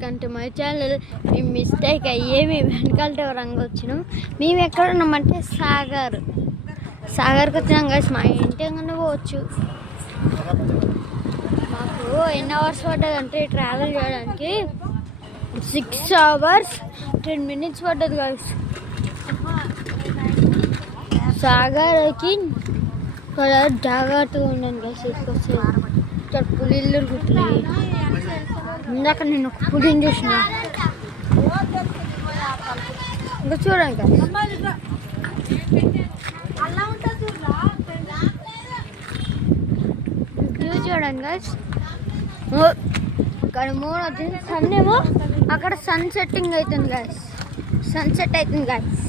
Welcome to my channel. మేము mistake అయ్యేమి వెనకాల రంగు వచ్చినాం. మేము ఎక్కడ ఉన్నామంటే సాగర్కి వచ్చినాం గైస్. మా ఇంటి కన్నా పోవచ్చు. మాకు ఎన్ని అవర్స్ పడ్డదంటే ట్రావెల్ చేయడానికి 6 hours 10 minutes పడ్డది గైస్. సాగర్కి జాగ్రత్తగా ఉండండి గైస్. ఇక్కడ పులిళ్ళు కుట్టాయి. ఇందాక నేను ఒక పులిని చూసిన. ఇంకా చూడండి చూడండి గైస్. ఇక్కడ మూడు వచ్చింది. సన్ ఏమో అక్కడ సన్ సెట్టింగ్ అవుతుంది గైస్. సన్సెట్ అవుతుంది గైస్.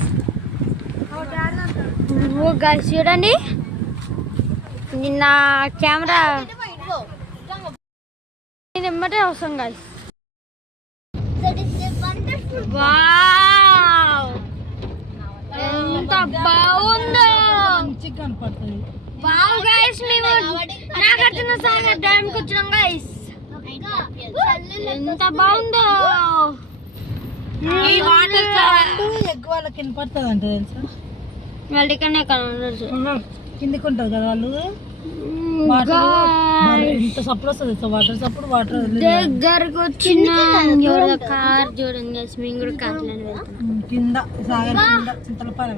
ఓ గైస్ చూడండి, నిన్న కెమెరా ఎమ్మటే అవసరం గైస్. వావ్ ఎంత బాగుందో. వావ్ గైస్, మేము నాగార్జున సాగర్ డ్యామ్ కి వచ్చినాం గైస్. ఎంత బాగుందో. ఈ వాటర్ ఎక్కువ వాళ్ళకి వినపడుతుంది అంటే తెలుసా. వాళ్ళ ఇక్కడనే కిందికి ఉంటుంది కదా వాళ్ళు. ఇంత సప్పుడు వస్తుంది వాటర్ సప్పుడు. వాటర్ దగ్గరకు వచ్చిన కార్ చూడండి. మేము కూడా కార్లో వెళ్తున్నాం. కింద సాగర్ కింద చింతలపాలెం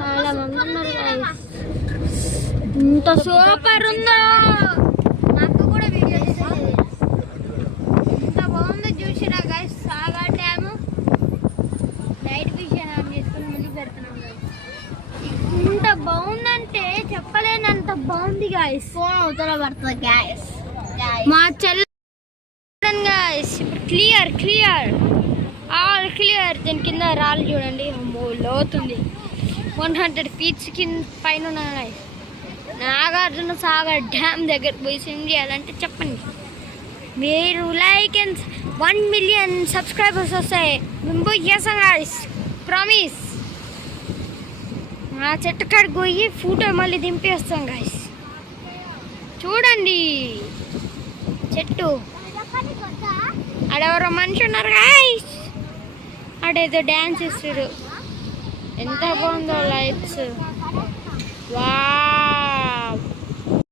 చాలా మంది ఉన్నారు. ఇంత సూపర్ ఉందో. నాకు కూడా వీడియో ఎంత బాగుందో చూసినా గైస్. సాగర్ డ్యామ్ నైట్ విషయం ఆన్ చేసుకుని మళ్ళీ పెడుతున్నాం. ఎంత బాగుందంటే చెప్పలేనంత బాగుంది గాయస్. ఫోన్ అవతల పడుతుంది గాయస్. మా చెల్లి గాయస్ క్లియర్ ఆల్ క్లియర్. దీని కింద రాళ్ళు చూడండి. లోతుంది. 100 feet పైన ఉన్నాయి. నాగార్జున సాగర్ డ్యామ్ దగ్గర పోయి స్విమ్ చేయాలంటే చెప్పండి. మీరు లైక్ అండ్ 1 million సబ్స్క్రైబర్స్ వస్తాయి. మేము పోయి చేస్తాం గాయస్, ప్రామిస్. ఆ చెట్టు కాడికి పోయి ఫోటో మళ్ళీ దింపేస్తాం గాయస్. చూడండి చెట్టు. ఆడెవరో మనిషి ఉన్నారు గాయస్. ఆడేదో డ్యాన్స్ ఇస్తాడు. ఎంత బాగుందో లైట్స్. వా